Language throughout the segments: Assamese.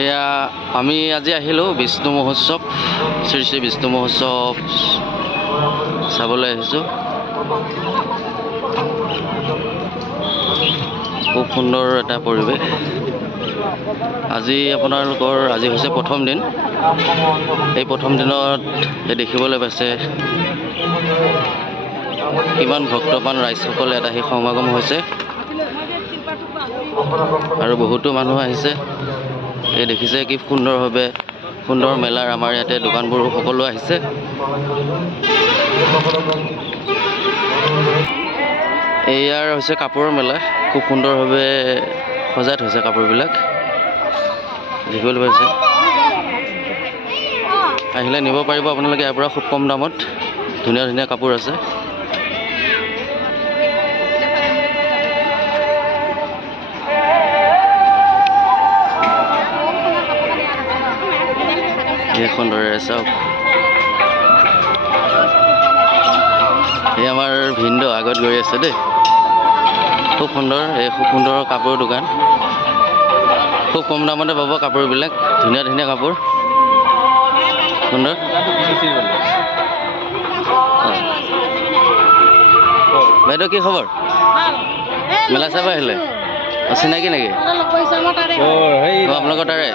এয়া আমি আজি আহিলোঁ বিষ্ণু মহোৎসৱ, শ্ৰী শ্ৰী বিষ্ণু মহোৎসৱ চাবলৈ আহিছোঁ। খুব সুন্দৰ এটা পৰিৱেশ। আজি আপোনালোকৰ আজি হৈছে প্ৰথম দিন। এই প্ৰথম দিনত দেখিবলৈ পাইছে কিমান ভক্তপ্ৰাণ ৰাইজসকলে এটা আহি সমাগম হৈছে আৰু বহুতো মানুহ আহিছে। এই দেখিছে কি সুন্দৰভাৱে সুন্দৰ মেলাৰ আমাৰ ইয়াতে দোকানবোৰ সকলো আহিছে। এয়াৰ হৈছে কাপোৰৰ মেলা। খুব সুন্দৰভাৱে সজাই থৈছে কাপোৰবিলাক, দেখিবলৈ পাইছে। আহিলে নিব পাৰিব আপোনালোকে ইয়াৰ পৰা খুব কম দামত। ধুনীয়া ধুনীয়া কাপোৰ আছে। সুন্দৰে চাওক, এই আমাৰ ভিন্দ আগত গৈ আছে দেই। খুব সুন্দৰ, এই খুব সুন্দৰ কাপোৰৰ দোকান। খুব কম দামতে পাব কাপোৰবিলাক, ধুনীয়া ধুনীয়া কাপোৰ, সুন্দৰ। বাইদেউ কি খবৰ? মেলা চাব আহিলে? চিনাকি নেকি? আপোনালোকৰ তাৰে?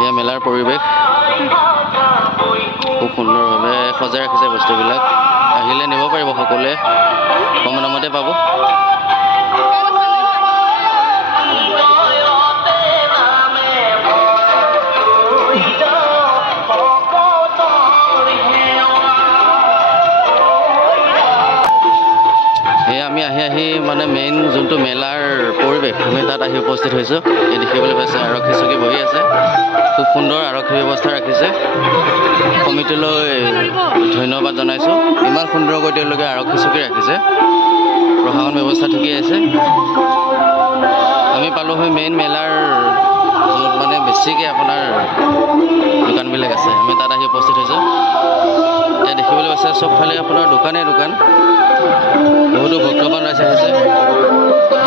এয়া মেলাৰ পৰিৱেশ। খুব সুন্দৰভাৱে সজাই ৰাখিছে বস্তুবিলাক। আহিলে নিব পাৰিব সকলোৱে, কম দামতে পাব। আমি আহি মানে মেইন যোনটো মেলাৰ পৰিৱেশ, আমি তাত আহি উপস্থিত হৈছোঁ। এই দেখিবলৈ পাইছে আৰক্ষী চকী বহি আছে। খুব সুন্দৰ আৰক্ষী ব্যৱস্থা ৰাখিছে। কমিটিলৈ ধন্যবাদ জনাইছোঁ। ইমান সুন্দৰকৈ তেওঁলোকে আৰক্ষী চকী ৰাখিছে। প্ৰশাসন ব্যৱস্থা ঠিকেই আছে। আমি পালোঁহি মেইন মেলাৰ য'ত মানে বেছিকৈ আপোনাৰ দোকানবিলাক আছে। আমি তাত আহি উপস্থিত হৈছোঁ। এই দেখিবলৈ পাইছে চবফালে আপোনাৰ দোকানেই দোকান। বহুতো ভক্তপ্ৰাণ ৰাইজ আহিছে।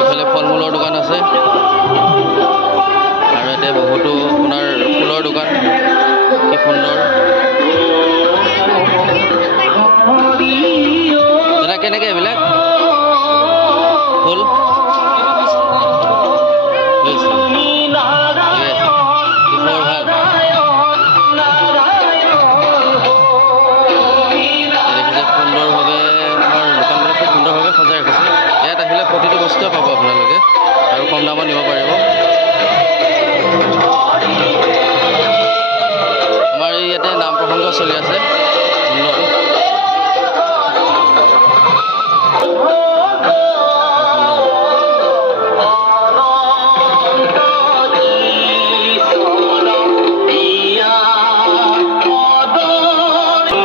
ইফালে ফল মূলৰ দোকান আছে আৰু ইয়াতে বহুতো আপোনাৰ ফুলৰ দোকান। কি সুন্দৰ। দাদা কেনেকৈ এইবিলাক ফুল? প্ৰতিটো বস্তুৱে পাব আপোনালোকে আৰু কম দামত নিব পাৰিব। আমাৰ ইয়াতে নাম প্ৰসংগ চলি আছে।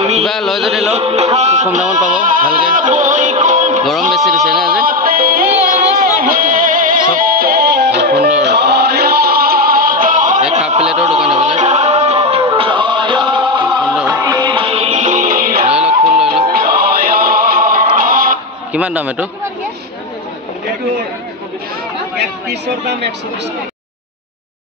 কিবা লয় যদি লওক, কম দামত পাব ভালকৈ। গৰম বেছি দিছে না যে, চব সুন্দৰ। এই কাপ প্লেটৰ দোকান এইবিলাক সুন্দৰ। লৈ লওক, ফুল লৈ লওক। কিমান দাম এইটো?